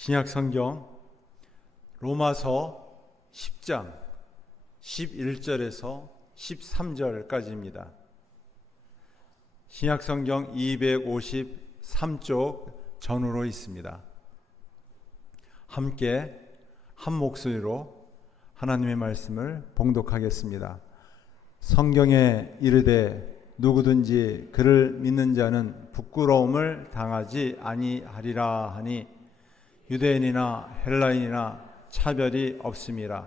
신약 성경 로마서 10장 11절에서 13절까지입니다. 신약 성경 253쪽 전후로 있습니다. 함께 한 목소리로 하나님의 말씀을 봉독하겠습니다. 성경에 이르되 누구든지 그를 믿는 자는 부끄러움을 당하지 아니하리라 하니 유대인이나 헬라인이나 차별이 없음이라.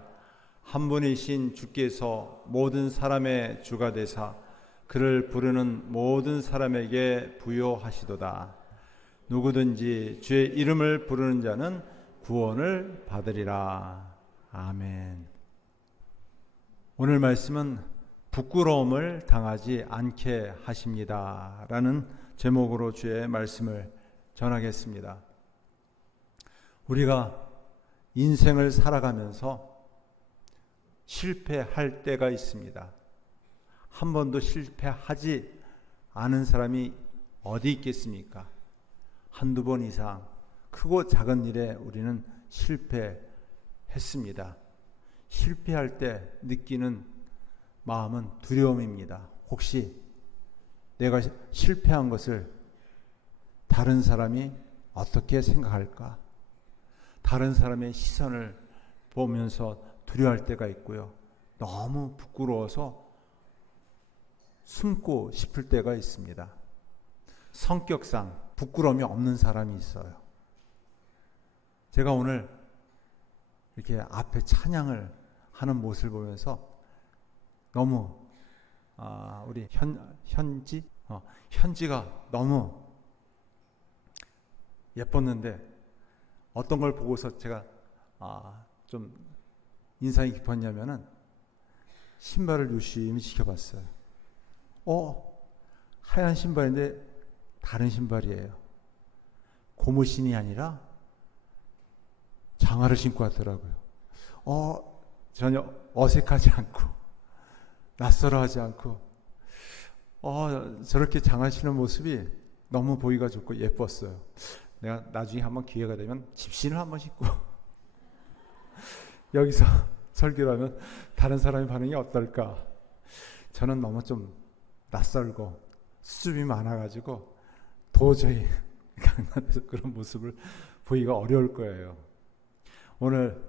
한 분이신 주께서 모든 사람의 주가 되사 그를 부르는 모든 사람에게 부요하시도다. 누구든지 주의 이름을 부르는 자는 구원을 받으리라. 아멘. 오늘 말씀은 부끄러움을 당하지 않게 하십니다 라는 제목으로 주의 말씀을 전하겠습니다. 우리가 인생을 살아가면서 실패할 때가 있습니다. 한 번도 실패하지 않은 사람이 어디 있겠습니까? 한두 번 이상 크고 작은 일에 우리는 실패했습니다. 실패할 때 느끼는 마음은 두려움입니다. 혹시 내가 실패한 것을 다른 사람이 어떻게 생각할까? 다른 사람의 시선을 보면서 두려워할 때가 있고요. 너무 부끄러워서 숨고 싶을 때가 있습니다. 성격상 부끄러움이 없는 사람이 있어요. 제가 오늘 이렇게 앞에 찬양을 하는 모습을 보면서 너무 우리 현지가 너무 예뻤는데 어떤 걸 보고서 제가 좀 인상이 깊었냐면은 신발을 유심히 지켜봤어요. 하얀 신발인데 다른 신발이에요. 고무신이 아니라 장화를 신고 왔더라고요. 전혀 어색하지 않고 낯설어하지 않고 저렇게 장화 신는 모습이 너무 보기가 좋고 예뻤어요. 내가 나중에 한번 기회가 되면 집신을 한번 신고 여기서 설교를 하면 다른 사람의 반응이 어떨까? 저는 너무 좀 낯설고 수줍이 많아가지고 도저히 강남에서 그런 모습을 보기가 어려울 거예요. 오늘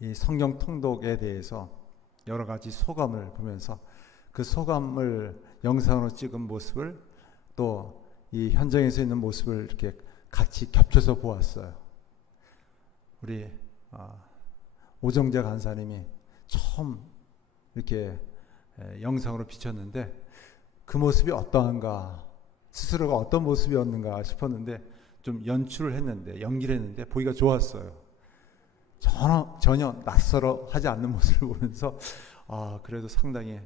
이 성경 통독에 대해서 여러 가지 소감을 보면서 그 소감을 영상으로 찍은 모습을 또 이 현장에서 있는 모습을 이렇게 같이 겹쳐서 보았어요. 우리 오정재 간사님이 처음 이렇게 영상으로 비쳤는데 그 모습이 어떠한가, 스스로가 어떤 모습이었는가 싶었는데 좀 연출을 했는데, 연기를 했는데 보기가 좋았어요. 전혀 낯설어 하지 않는 모습을 보면서 그래도 상당히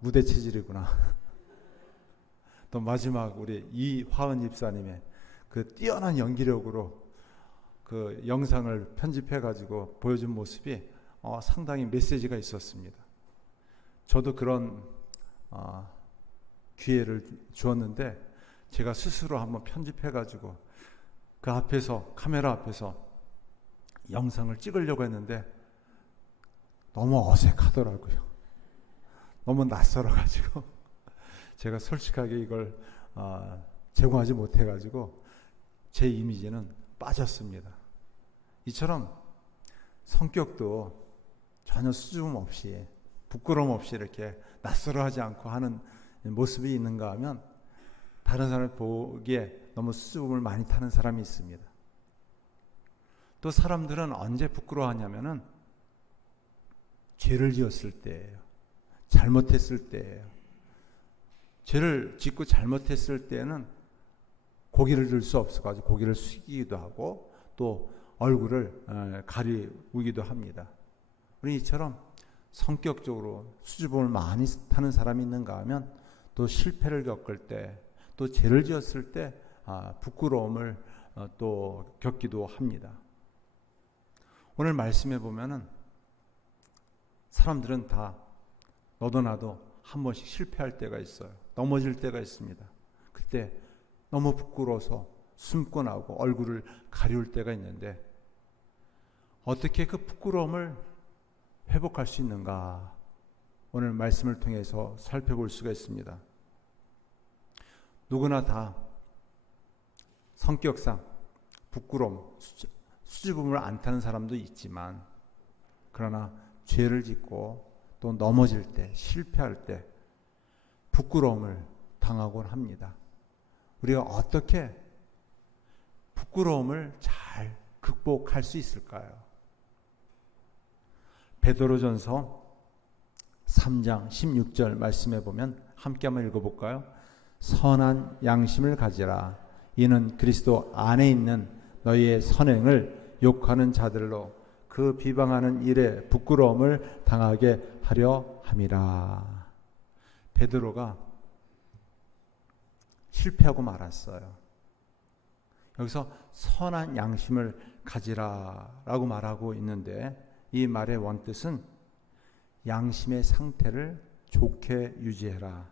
무대 체질이구나. 또 마지막 우리 이화은 집사님의 그 뛰어난 연기력으로 그 영상을 편집해가지고 보여준 모습이 상당히 메시지가 있었습니다. 저도 그런 기회를 주었는데 제가 스스로 한번 편집해가지고 그 앞에서, 카메라 앞에서 영상을 찍으려고 했는데 너무 어색하더라고요. 너무 낯설어가지고 제가 솔직하게 이걸 제공하지 못해가지고 제 이미지는 빠졌습니다. 이처럼 성격도 전혀 수줍음 없이 부끄러움 없이 이렇게 낯설어하지 않고 하는 모습이 있는가 하면 다른 사람을 보기에 너무 수줍음을 많이 타는 사람이 있습니다. 또 사람들은 언제 부끄러워하냐면은 죄를 지었을 때예요. 잘못했을 때예요. 죄를 짓고 잘못했을 때는 고개를 들 수 없어가지고 고개를 숙이기도 하고 또 얼굴을 가리우기도 합니다. 우리 이처럼 성격적으로 수줍음을 많이 타는 사람이 있는가 하면 또 실패를 겪을 때, 또 죄를 지었을 때 부끄러움을 또 겪기도 합니다. 오늘 말씀해 보면은 사람들은 다 너도 나도 한 번씩 실패할 때가 있어요. 넘어질 때가 있습니다. 그때 너무 부끄러워서 숨고 나오고 얼굴을 가리울 때가 있는데 어떻게 그 부끄러움을 회복할 수 있는가? 오늘 말씀을 통해서 살펴볼 수가 있습니다. 누구나 다 성격상 부끄러움, 수줍음을 안 타는 사람도 있지만 그러나 죄를 짓고 또 넘어질 때, 실패할 때 부끄러움을 당하곤 합니다. 우리가 어떻게 부끄러움을 잘 극복할 수 있을까요? 베드로전서 3장 16절 말씀해 보면 함께 한번 읽어볼까요? 선한 양심을 가지라. 이는 그리스도 안에 있는 너희의 선행을 욕하는 자들로 그 비방하는 일에 부끄러움을 당하게 하려 함이라. 베드로가 실패하고 말았어요. 여기서 선한 양심을 가지라라고 말하고 있는데 이 말의 원뜻은 양심의 상태를 좋게 유지해라.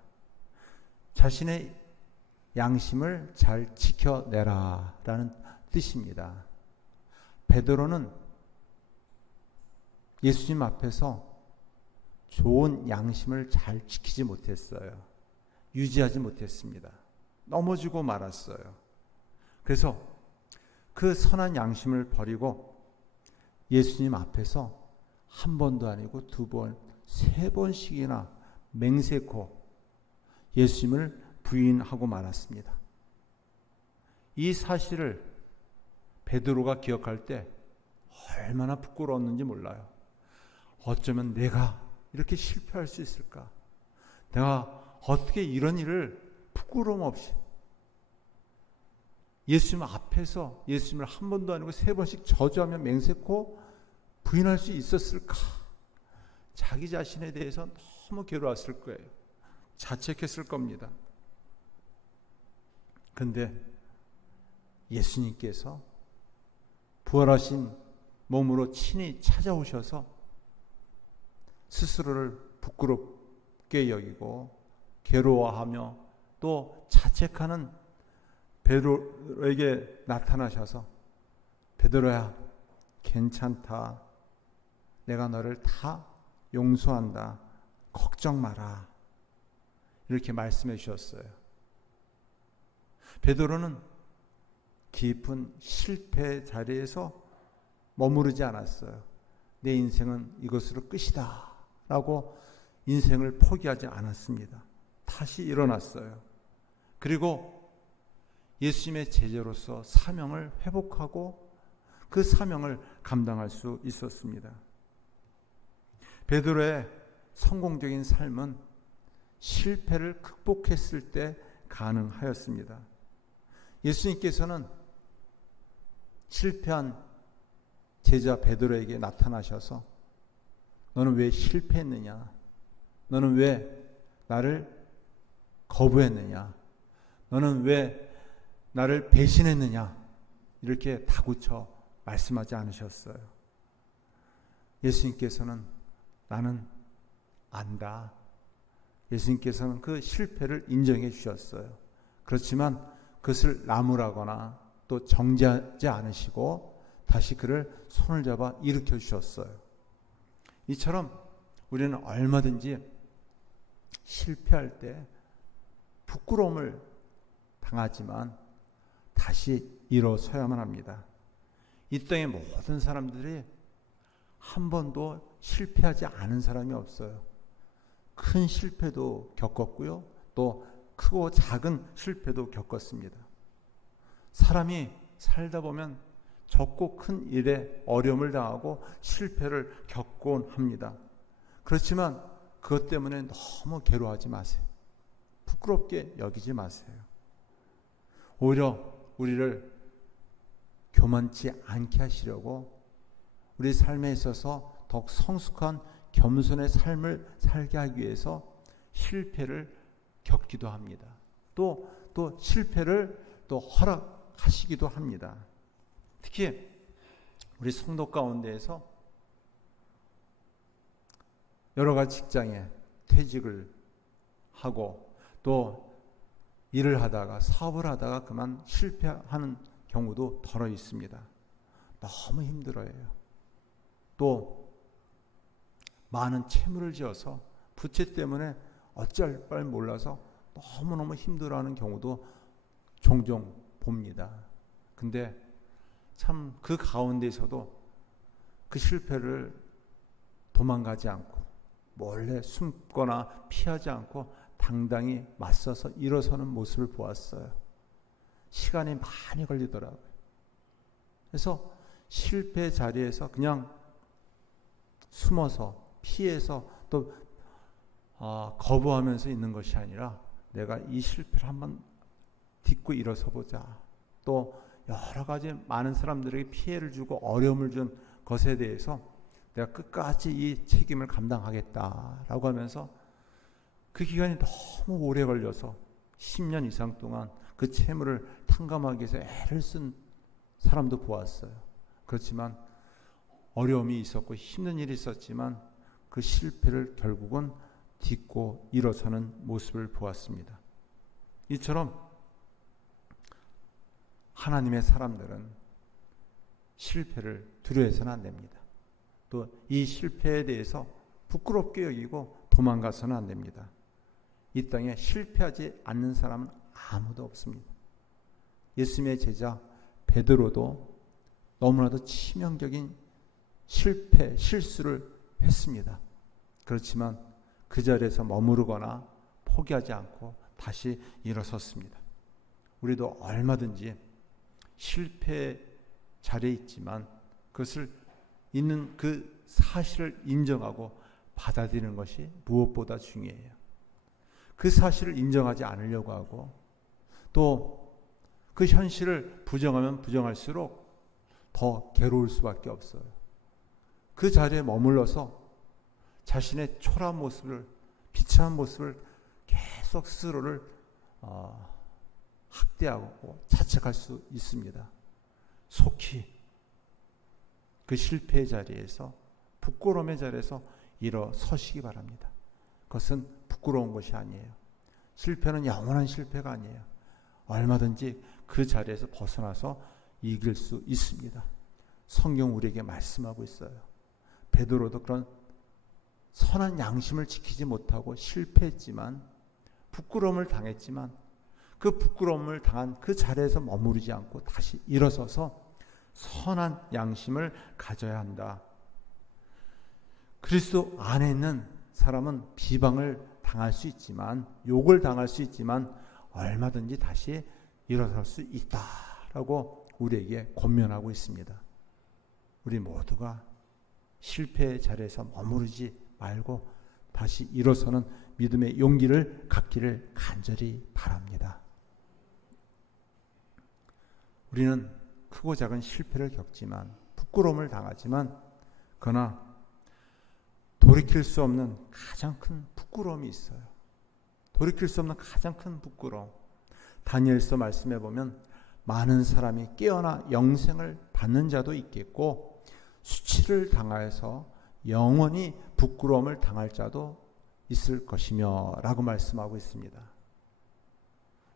자신의 양심을 잘 지켜내라 라는 뜻입니다. 베드로는 예수님 앞에서 좋은 양심을 잘 지키지 못했어요. 유지하지 못했습니다. 넘어지고 말았어요. 그래서 그 선한 양심을 버리고 예수님 앞에서 한 번도 아니고 두 번, 세 번씩이나 맹세코 예수님을 부인하고 말았습니다. 이 사실을 베드로가 기억할 때 얼마나 부끄러웠는지 몰라요. 어쩌면 내가 이렇게 실패할 수 있을까? 내가 어떻게 이런 일을 부끄러움 없이 예수님 앞에서 예수님을 한 번도 아니고 세 번씩 저주하며 맹세코 부인할 수 있었을까? 자기 자신에 대해서 너무 괴로웠을 거예요. 자책했을 겁니다. 그런데 예수님께서 부활하신 몸으로 친히 찾아오셔서 스스로를 부끄럽게 여기고 괴로워하며 또 자책하는 베드로에게 나타나셔서 베드로야 괜찮다. 내가 너를 다 용서한다. 걱정 마라. 이렇게 말씀해 주셨어요. 베드로는 깊은 실패 자리에서 머무르지 않았어요. 내 인생은 이것으로 끝이다 라고 인생을 포기하지 않았습니다. 다시 일어났어요. 그리고 예수님의 제자로서 사명을 회복하고 그 사명을 감당할 수 있었습니다. 베드로의 성공적인 삶은 실패를 극복했을 때 가능하였습니다. 예수님께서는 실패한 제자 베드로에게 나타나셔서 너는 왜 실패했느냐? 너는 왜 나를 거부했느냐? 너는 왜 나를 배신했느냐? 이렇게 다구쳐 말씀하지 않으셨어요. 예수님께서는 나는 안다. 예수님께서는 그 실패를 인정해 주셨어요. 그렇지만 그것을 나무라거나 또 정죄하지 않으시고 다시 그를 손을 잡아 일으켜 주셨어요. 이처럼 우리는 얼마든지 실패할 때 부끄러움을 당하지만 다시 일어서야만 합니다. 이 땅의 모든 사람들이 한 번도 실패하지 않은 사람이 없어요. 큰 실패도 겪었고요. 또 크고 작은 실패도 겪었습니다. 사람이 살다 보면 적고 큰 일에 어려움을 당하고 실패를 겪곤 합니다. 그렇지만 그것 때문에 너무 괴로워하지 마세요. 부끄럽게 여기지 마세요. 오히려 우리를 교만치 않게 하시려고 우리 삶에 있어서 더욱 성숙한 겸손의 삶을 살게 하기 위해서 실패를 겪기도 합니다. 또 실패를 또 허락하시기도 합니다. 특히 우리 성도 가운데에서 여러 가지 직장에 퇴직을 하고 또 일을 하다가 사업을 하다가 그만 실패하는 경우도 덜어 있습니다. 너무 힘들어해요. 또 많은 채무를 지어서 부채 때문에 어쩔 바를 몰라서 너무너무 힘들어하는 경우도 종종 봅니다. 근데 참 그 가운데서도 그 실패를 도망가지 않고 몰래 숨거나 피하지 않고 당당히 맞서서 일어서는 모습을 보았어요. 시간이 많이 걸리더라고요. 그래서 실패 자리에서 그냥 숨어서 피해서 또 거부하면서 있는 것이 아니라 내가 이 실패를 한번 딛고 일어서 보자. 또 여러 가지 많은 사람들에게 피해를 주고 어려움을 준 것에 대해서 내가 끝까지 이 책임을 감당하겠다라고 하면서 그 기간이 너무 오래 걸려서 10년 이상 동안 그 채무를 탕감하기 위해서 애를 쓴 사람도 보았어요. 그렇지만 어려움이 있었고 힘든 일이 있었지만 그 실패를 결국은 딛고 일어서는 모습을 보았습니다. 이처럼 하나님의 사람들은 실패를 두려워해서는 안 됩니다. 또 이 실패에 대해서 부끄럽게 여기고 도망가서는 안 됩니다. 이 땅에 실패하지 않는 사람은 아무도 없습니다. 예수님의 제자 베드로도 너무나도 치명적인 실수를 했습니다. 그렇지만 그 자리에서 머무르거나 포기하지 않고 다시 일어섰습니다. 우리도 얼마든지 실패 자리에 있지만 그것을 있는 그 사실을 인정하고 받아들이는 것이 무엇보다 중요해요. 그 사실을 인정하지 않으려고 하고 또 그 현실을 부정하면 부정할수록 더 괴로울 수밖에 없어요. 그 자리에 머물러서 자신의 초라한 모습을, 비참한 모습을 계속 스스로를 학대하고 자책할 수 있습니다. 속히 그 실패의 자리에서, 부끄러움의 자리에서 일어서시기 바랍니다. 그것은 부끄러운 것이 아니에요. 실패는 영원한 실패가 아니에요. 얼마든지 그 자리에서 벗어나서 이길 수 있습니다. 성경 우리에게 말씀하고 있어요. 베드로도 그런 선한 양심을 지키지 못하고 실패했지만, 부끄러움을 당했지만 그 부끄러움을 당한 그 자리에서 머무르지 않고 다시 일어서서 선한 양심을 가져야 한다. 그리스도 안에 있는 사람은 비방을 당할 수 있지만, 욕을 당할 수 있지만 얼마든지 다시 일어설 수 있다라고 우리에게 권면하고 있습니다. 우리 모두가 실패의 자리에서 머무르지 말고 다시 일어서는 믿음의 용기를 갖기를 간절히 바랍니다. 우리는 크고 작은 실패를 겪지만, 부끄러움을 당하지만, 그러나 돌이킬 수 없는 가장 큰 부끄러움이 있어요. 돌이킬 수 없는 가장 큰 부끄러움. 다니엘서 말씀해 보면 많은 사람이 깨어나 영생을 받는 자도 있겠고, 수치를 당하여서 영원히 부끄러움을 당할 자도 있을 것이며 라고 말씀하고 있습니다.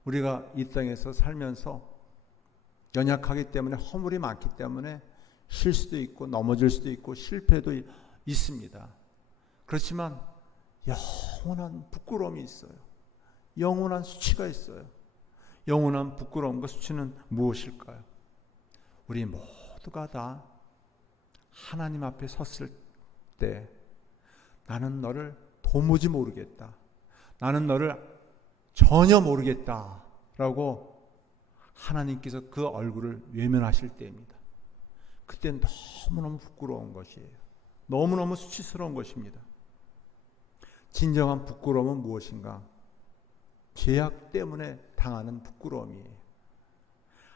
우리가 이 땅에서 살면서 연약하기 때문에, 허물이 많기 때문에 실수도 있고 넘어질 수도 있고 실패도 있습니다. 그렇지만 영원한 부끄러움이 있어요. 영원한 수치가 있어요. 영원한 부끄러움과 수치는 무엇일까요? 우리 모두가 다 하나님 앞에 섰을 때 나는 너를 도무지 모르겠다, 나는 너를 전혀 모르겠다 라고 하나님께서 그 얼굴을 외면하실 때입니다. 그때는 너무너무 부끄러운 것이에요. 너무너무 수치스러운 것입니다. 진정한 부끄러움은 무엇인가? 죄악 때문에 당하는 부끄러움이에요.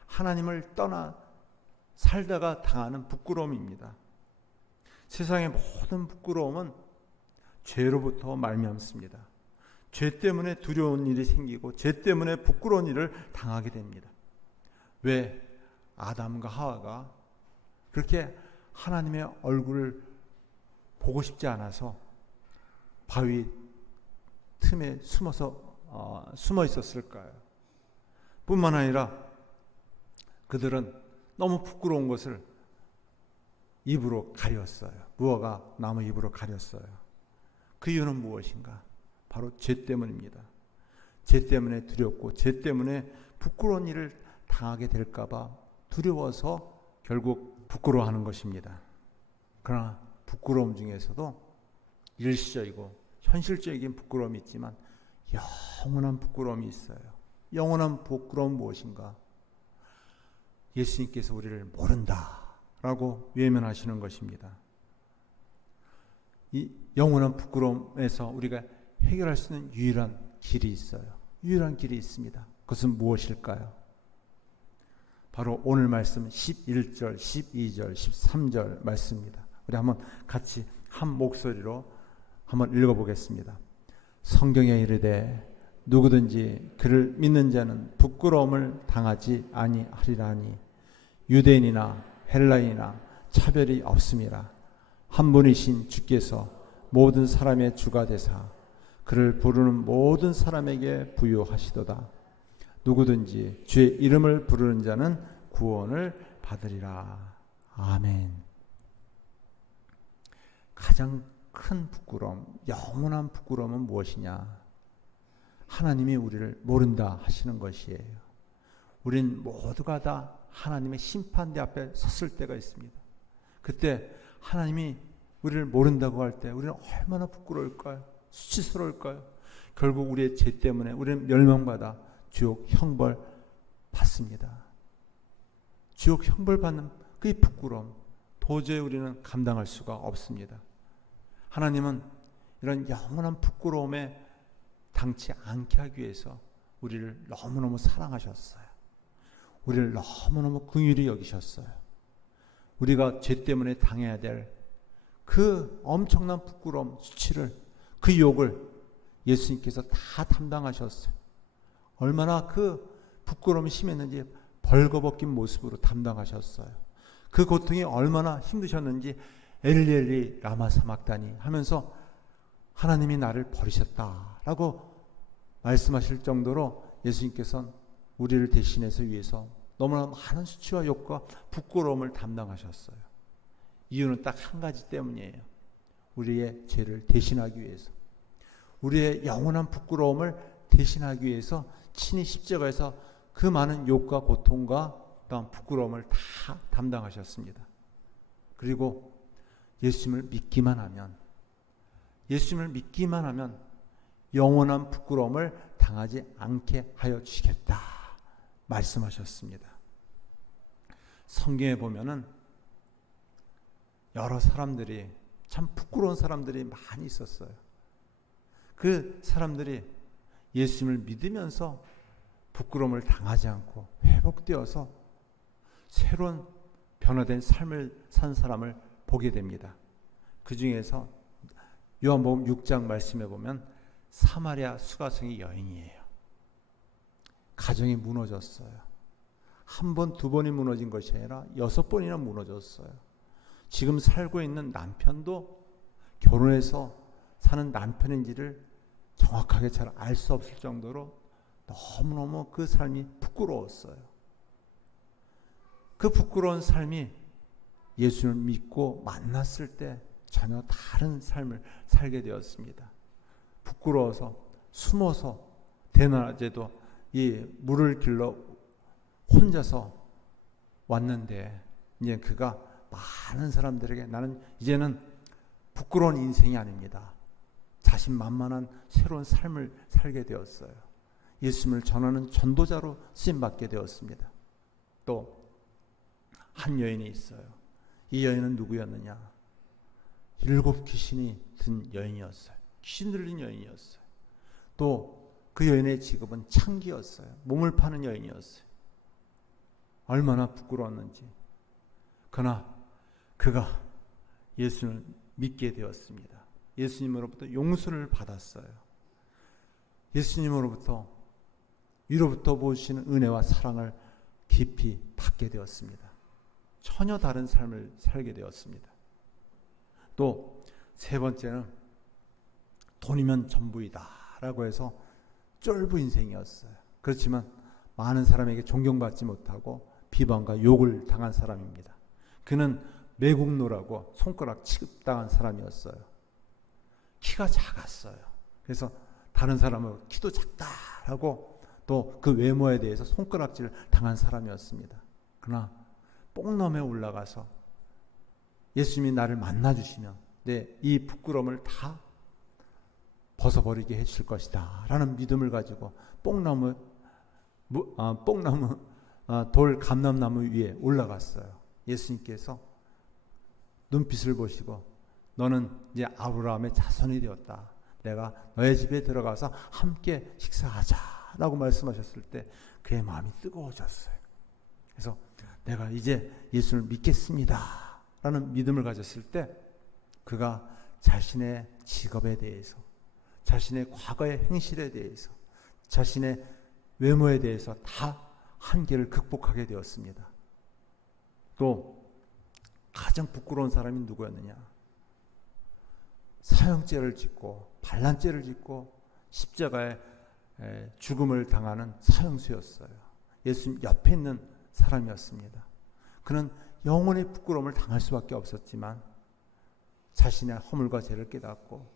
하나님을 떠나 살다가 당하는 부끄러움입니다. 세상의 모든 부끄러움은 죄로부터 말미암습니다. 죄 때문에 두려운 일이 생기고 죄 때문에 부끄러운 일을 당하게 됩니다. 왜 아담과 하와가 그렇게 하나님의 얼굴을 보고 싶지 않아서 바위 틈에 숨어 있었을까요? 뿐만 아니라 그들은 너무 부끄러운 것을 입으로 가렸어요. 무화과 나무 입으로 가렸어요. 그 이유는 무엇인가? 바로 죄 때문입니다. 죄 때문에 두렵고 죄 때문에 부끄러운 일을 당하게 될까 봐 두려워서 결국 부끄러워하는 것입니다. 그러나 부끄러움 중에서도 일시적이고 현실적인 부끄러움이 있지만 영원한 부끄러움이 있어요. 영원한 부끄러움은 무엇인가? 예수님께서 우리를 모른다라고 외면하시는 것입니다. 이 영원한 부끄러움에서 우리가 해결할 수 있는 유일한 길이 있어요. 유일한 길이 있습니다. 그것은 무엇일까요? 바로 오늘 말씀 11절, 12절, 13절 말씀입니다. 우리 한번 같이 한 목소리로 한번 읽어보겠습니다. 성경에 이르되 누구든지 그를 믿는 자는 부끄러움을 당하지 아니하리라니 유대인이나 헬라인이나 차별이 없음이라. 한 분이신 주께서 모든 사람의 주가 되사 그를 부르는 모든 사람에게 부유하시도다. 누구든지 주의 이름을 부르는 자는 구원을 받으리라. 아멘. 가장 큰 부끄러움, 영원한 부끄러움은 무엇이냐? 하나님이 우리를 모른다 하시는 것이에요. 우린 모두가 다 하나님의 심판대 앞에 섰을 때가 있습니다. 그때 하나님이 우리를 모른다고 할 때 우리는 얼마나 부끄러울까요? 수치스러울까요? 결국 우리의 죄 때문에 우리는 멸망받아 지옥 형벌 받습니다. 지옥 형벌 받는 그 부끄러움 도저히 우리는 감당할 수가 없습니다. 하나님은 이런 영원한 부끄러움에 당치 않게 하기 위해서 우리를 너무너무 사랑하셨어요. 우리를 너무너무 긍휼히 여기셨어요. 우리가 죄 때문에 당해야 될 그 엄청난 부끄러움, 수치를, 그 욕을 예수님께서 다 담당하셨어요. 얼마나 그 부끄러움이 심했는지 벌거벗긴 모습으로 담당하셨어요. 그 고통이 얼마나 힘드셨는지 엘리 엘리 라마 사막다니 하면서 하나님이 나를 버리셨다라고 말씀하실 정도로 예수님께서는 우리를 대신해서 위해서 너무나 많은 수치와 욕과 부끄러움을 담당하셨어요. 이유는 딱 한 가지 때문이에요. 우리의 죄를 대신하기 위해서, 우리의 영원한 부끄러움을 대신하기 위해서 친히 십자가에서 그 많은 욕과 고통과 또한 부끄러움을 다 담당하셨습니다. 그리고 예수님을 믿기만 하면, 예수님을 믿기만 하면 영원한 부끄러움을 당하지 않게 하여 주시겠다 말씀하셨습니다. 성경에 보면은 여러 사람들이, 참 부끄러운 사람들이 많이 있었어요. 그 사람들이 예수님을 믿으면서 부끄러움을 당하지 않고 회복되어서 새로운 변화된 삶을 산 사람을 보게 됩니다. 그 중에서 요한복음 6장 말씀에 보면 사마리아 수가성의 여인이에요. 가정이 무너졌어요. 한 번, 두 번이 무너진 것이 아니라 6번이나 무너졌어요. 지금 살고 있는 남편도 결혼해서 사는 남편인지를 정확하게 잘 알 수 없을 정도로 너무너무 그 삶이 부끄러웠어요. 그 부끄러운 삶이 예수를 믿고 만났을 때 전혀 다른 삶을 살게 되었습니다. 부끄러워서 숨어서 대낮에도 이 물을 길러 혼자서 왔는데 이제 그가 많은 사람들에게 나는 이제는 부끄러운 인생이 아닙니다. 자신만만한 새로운 삶을 살게 되었어요. 예수님을 전하는 전도자로 쓰임받게 되었습니다. 또 한 여인이 있어요. 이 여인은 누구였느냐? 7 귀신이 든 여인이었어요. 귀신 들린 여인이었어요. 또 그 여인의 직업은 창기였어요. 몸을 파는 여인이었어요. 얼마나 부끄러웠는지. 그러나 그가 예수님을 믿게 되었습니다. 예수님으로부터 용서를 받았어요. 예수님으로부터 위로부터 보시는 은혜와 사랑을 깊이 받게 되었습니다. 전혀 다른 삶을 살게 되었습니다. 또 세 번째는 돈이면 전부이다 라고 해서 쫄부 인생이었어요. 그렇지만 많은 사람에게 존경받지 못하고 비방과 욕을 당한 사람입니다. 그는 매국노라고 손가락 취급당한 사람이었어요. 키가 작았어요. 그래서 다른 사람은 키도 작다라고 또 그 외모에 대해서 손가락질을 당한 사람이었습니다. 그러나 뽕넘에 올라가서 예수님이 나를 만나주시면 이 부끄러움을 다 벗어버리게 해주실 것이다 라는 믿음을 가지고 뽕나무 돌 감람나무 위에 올라갔어요. 예수님께서 눈빛을 보시고 너는 이제 아브라함의 자손이 되었다. 내가 너의 집에 들어가서 함께 식사하자 라고 말씀하셨을 때 그의 마음이 뜨거워졌어요. 그래서 내가 이제 예수를 믿겠습니다 라는 믿음을 가졌을 때 그가 자신의 직업에 대해서, 자신의 과거의 행실에 대해서, 자신의 외모에 대해서 다 한계를 극복하게 되었습니다. 또 가장 부끄러운 사람이 누구였느냐? 사형죄를 짓고 반란죄를 짓고 십자가에 죽음을 당하는 사형수였어요. 예수님 옆에 있는 사람이었습니다. 그는 영원히 부끄러움을 당할 수밖에 없었지만 자신의 허물과 죄를 깨닫고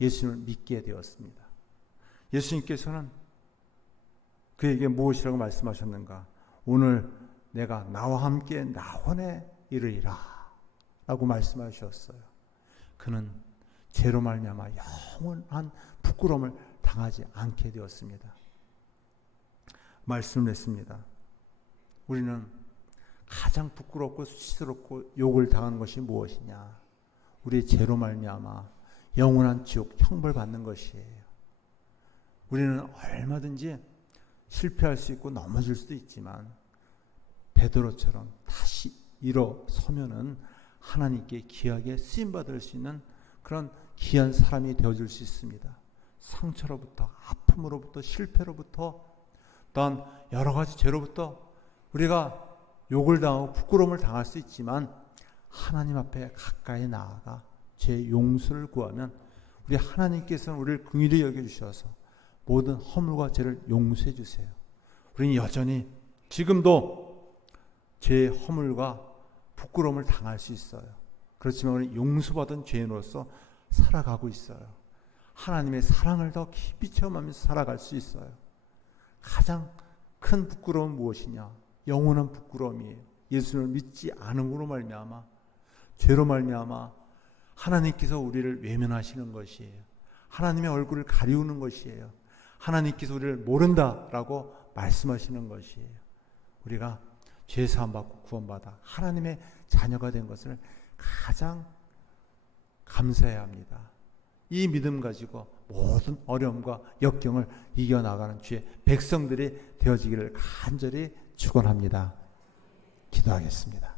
예수님을 믿게 되었습니다. 예수님께서는 그에게 무엇이라고 말씀하셨는가? 오늘 내가 나와 함께 나원에 이르리라 라고 말씀하셨어요. 그는 죄로 말미암아 영원한 부끄러움을 당하지 않게 되었습니다. 말씀을 했습니다. 우리는 가장 부끄럽고 수치스럽고 욕을 당하는 것이 무엇이냐? 우리의 죄로 말미암아 영원한 지옥 형벌 받는 것이에요. 우리는 얼마든지 실패할 수 있고 넘어질 수도 있지만 베드로처럼 다시 일어서면은 하나님께 귀하게 쓰임받을 수 있는 그런 귀한 사람이 되어줄 수 있습니다. 상처로부터, 아픔으로부터, 실패로부터, 또한 여러 가지 죄로부터 우리가 욕을 당하고 부끄러움을 당할 수 있지만 하나님 앞에 가까이 나아가 죄 용서를 구하면 우리 하나님께서는 우리를 긍휼히 여겨주셔서 모든 허물과 죄를 용서해 주세요. 우리는 여전히 지금도 죄의 허물과 부끄러움을 당할 수 있어요. 그렇지만 우리는 용서받은 죄인으로서 살아가고 있어요. 하나님의 사랑을 더 깊이 체험하면서 살아갈 수 있어요. 가장 큰 부끄러움은 무엇이냐? 영원한 부끄러움이에요. 예수를 믿지 않음으로 말미암아, 죄로 말미암아 하나님께서 우리를 외면하시는 것이에요. 하나님의 얼굴을 가리우는 것이에요. 하나님께서 우리를 모른다라고 말씀하시는 것이에요. 우리가 죄 사함 받고 구원받아 하나님의 자녀가 된 것을 가장 감사해야 합니다. 이 믿음 가지고 모든 어려움과 역경을 이겨나가는 주의 백성들이 되어지기를 간절히 축원합니다. 기도하겠습니다.